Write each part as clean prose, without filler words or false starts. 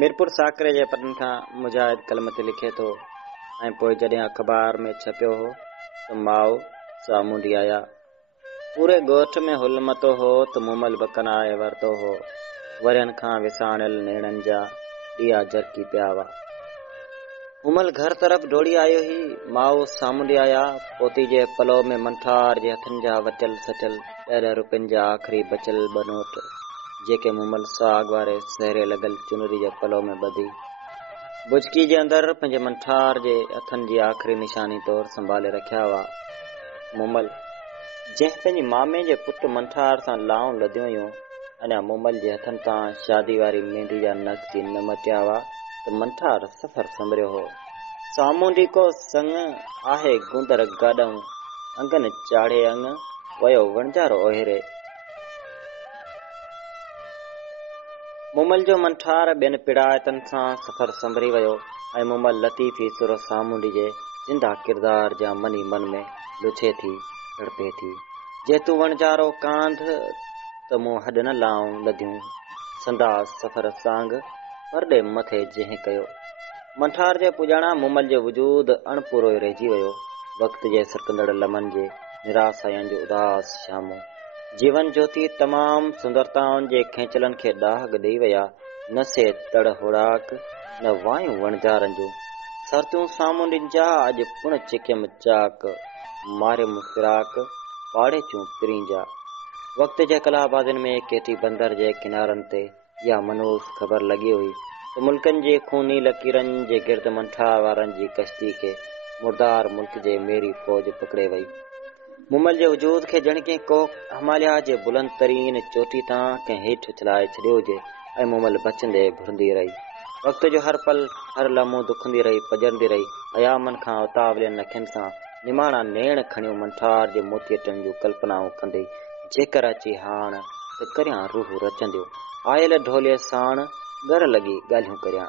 मीरपुर साकरे जे पटन खां मुजाहिद कलम ते लिखे थो ऐं पोइ जॾहिं अख़बार में छपियो हो त माओ सामूंडी आया। पूरे ॻोठ में हुलमतो हो त मुमल बकनाए वरितो हो। वरियनि खां विसाणियल नेणनि जा ॾिया जरकी पिया हुआ। मुमल घर तरफ़ डोड़ी आयो ही। माओ सामूंडी आया। पोती जे पलो में मंठार जे हथनि जा वटियल सटियल 10 रुपयनि जा आख़िरी बचियल 2 नोट जेके मुमल साग वारे सहरे लॻल चुनरी जे पलो में ॿधी बुझकी जे अंदरि पंहिंजे मंठार जे हथनि जी आख़िरी निशानी तौरु संभाले रखिया हुआ। मुमल जंहिं पंहिंजी मामे जे पुट मंठार सां लाऊं लधियूं हुयूं, अञा मुमल जे हथनि तां शादी वारी मेहंदी जा नक्श न मटिया हुआ त मंठार सफ़र संभरियो हो। सामूंडी को संग आहे गुंदर गाॾऊं अंगन चाढ़े अंग वयो वणजारो ओहिरे। मुमल जो मंठार ॿियनि पिड़ायतनि सां सफ़र संभरी वियो ऐं मुमल लतीफ़ी सुर सामूंडी जे जिंदा किरदार जा मनी मन में लुछे थी तड़पे थी। जे तूं वणजारो कांध त मूं हॾ न लाऊं लधियूं संदास सफ़र सांग परॾे मथे जंहिं कयो। मंठार जे पुॼाणा मुमल जो वजूद अणपूरो ई रहिजी वियो। वक़्त जे सरकंदड़ लमन जे निराशाउनि जो उदास शामो जीवन ज्योति तमाम सुंदरताउनि जे खेचलनि खे दाग ॾेई विया। न से तड़ होड़ाक न वायूं वणजारनि जूं सरतियूं सामूंडियुनि जा अॼु पुण चिकियम चाक मारे मुस्किराक पाड़े चूं पिरी जा। वक़्त जे कलाबाज़नि में केटी बंदर जे किनारनि ते या मनूस ख़बर लॻी हुई त मुल्कनि जे खूनी लकीरनि जे गिर्द मंठार वारनि जी कश्ती खे मुर्दार मुल्क जे मेरी फ़ौज पकड़े वई। मुमल जे वजूद खे ॼण कंहिं को हिमालया जे बुलंद तरीन चोटी तां कंहिं हेठि उछलाए छॾियो हुजे ऐं मुमल बचंदे भुरंदी रही। वक़्त जो हर पल हर लम्हो दुखंदी रही पजरंदी रही। अयामनि खां उतावलियनि अखियुनि सां निमाणा नेण खणियूं मंठार जे मोतियटनि जूं कल्पनाऊं कंदे जेकर अची हाण त करियां रूह रचंदियूं आयल ढोले साण गर लॻी ॻाल्हियूं करियां।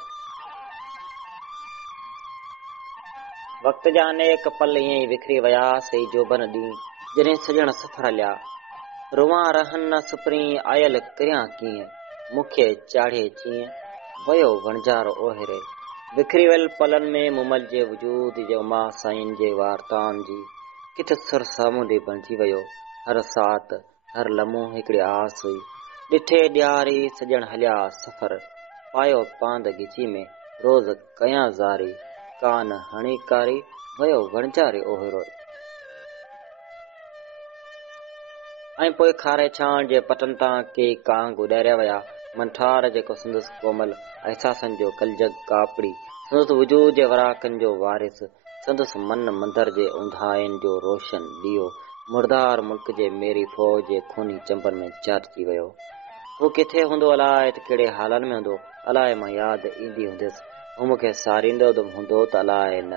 वक़्त जा अनेक पल ईअं ई विखरी विया सही जोबन ॾींहुं जॾहिं सॼण सफ़र हलिया। रुवां रहन न सुपरी आयल करियां कीअं मूंखे चाढ़े चीअं वयो वणजारो ओहिरे। विखरी वियल पलनि में मुमल जे वजूद जे उमा साईं जे वारताउनि जी किथे सुर सामूंडी बणिजी वियो। हर सात हर लम्हो हिकिड़ी आस हुई। ॾिठे ॾियारी सॼण हलिया सफ़र पायो पांद गिची में रोज़ कयां ज़ारी कान हणी कारी वयो वणजारे ओहिरो। ऐं पोइ खारे छाण जे पटनि तां के कांग उॾारिया विया। मंठार जेको संदसि कोमल अहसासनि जो कलजग कापड़ी संदसि वजूद जे वराकनि जो वारिस संदसि मन मंदर जे उंधाइनि जो रोशन ॾीओ मुर्दार मुल्क जे मेरी फ़ौज जे खूनी चंबनि में चाटिजी वियो। हू किथे हूंदो अलाए त कहिड़े हालनि में हूंदो अलाए मां यादि ईंदी हूंदसि हू मूंखे सारींदो हूंदो त अलाए न।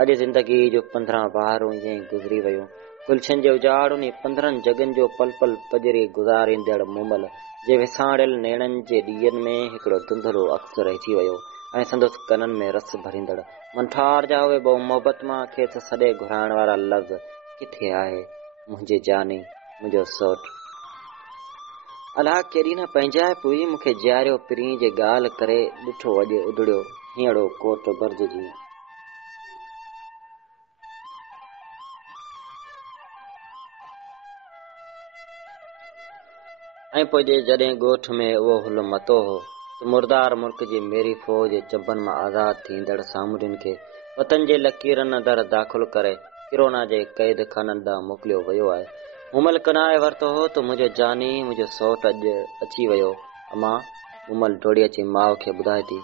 अॼु ज़िंदगी जो 15 बहारूं ईअं ई गुज़री वियूं। गुलशन जे उजाड़ुनि 15 जगनि जो पल पल पजरी गुज़ारींदड़ मुमल जे विसाणियल नेणनि जे ॾींहंनि में हिकिड़ो धुंधलो अक्स रहिजी वियो ऐं संदसि कननि में रस भरींदड़ मंठार जा उहे बहु मोहबत मां खेसि सॾे घुराइण वारा लफ़्ज़ किथे आहे मुंहिंजे जानी मुंहिंजो सौट। अलाह केॾी न पंहिंजाइप हुई मूंखे जियारियो पिरी जे ॻाल्हि करे ॾिठो अॼु उधड़ियो हीअड़ो कोट बर्ज जी। ऐं पोइ जॾहिं ॻोठ में उहो हुल मतो हो त मुर्दार मुल्क जी मेरी फ़ौज जे चंबनि मां आज़ाद थींदड़ सामूंडियुनि खे वतन जे लकीरनि अंदरि दाख़िल करे किरोना जे क़ैद खाननि ॾांहुं मोकिलियो वियो आहे। मुमल कनाए वरितो हो त मुंहिंजो जानी मुंहिंजो सौट अॼु अची वियो। अमां मुमल डोड़ी अची माउ खे ॿुधाए थी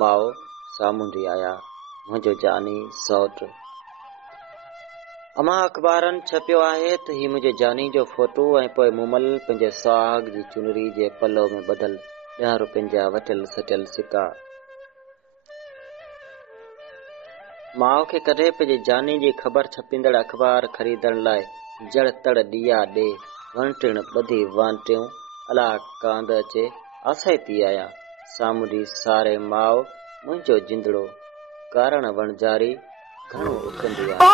माउ सामूंडी आया मुंहिंजो जानी सौट। अमां अख़बारनि छपियो आहे त हीउ मुंहिंजे जानी जो फोटो ऐं पोइ मुमल पंहिंजे साग जी चुनरी जे पलो में ॿधल 10 रुपयनि जा वटियल सटियल सिका। माउ खे कॾहिं पंहिंजे जानी जी ख़बर छपींदड़ अख़बार ख़रीदण लाइ जड़ तड़ ॾिया ॾे वणटिण ॿधी वांटियूं अलाह कांद अचे आसे थी आया सामूंडी सारे माउ मुंहिंजो जिंदड़ो कारण वणजारी घणो उकंदी आहे।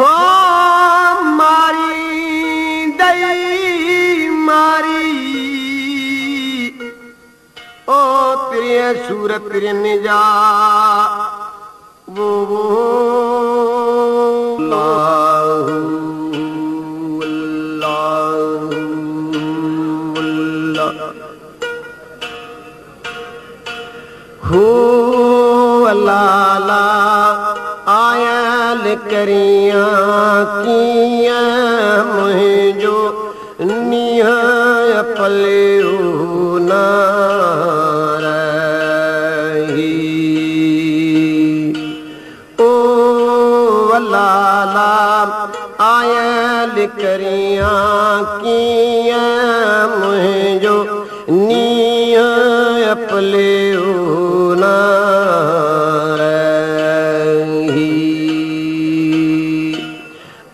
हो मारी दई मारी ओ प्रिय सूर प्रिय निजा वो हो लाला आयल करिया किया मुझो निहाय पलियो ना रही ओ लाला आयल करिया किया मुझो निहाय पलियो ना रही।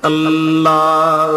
अल्लाह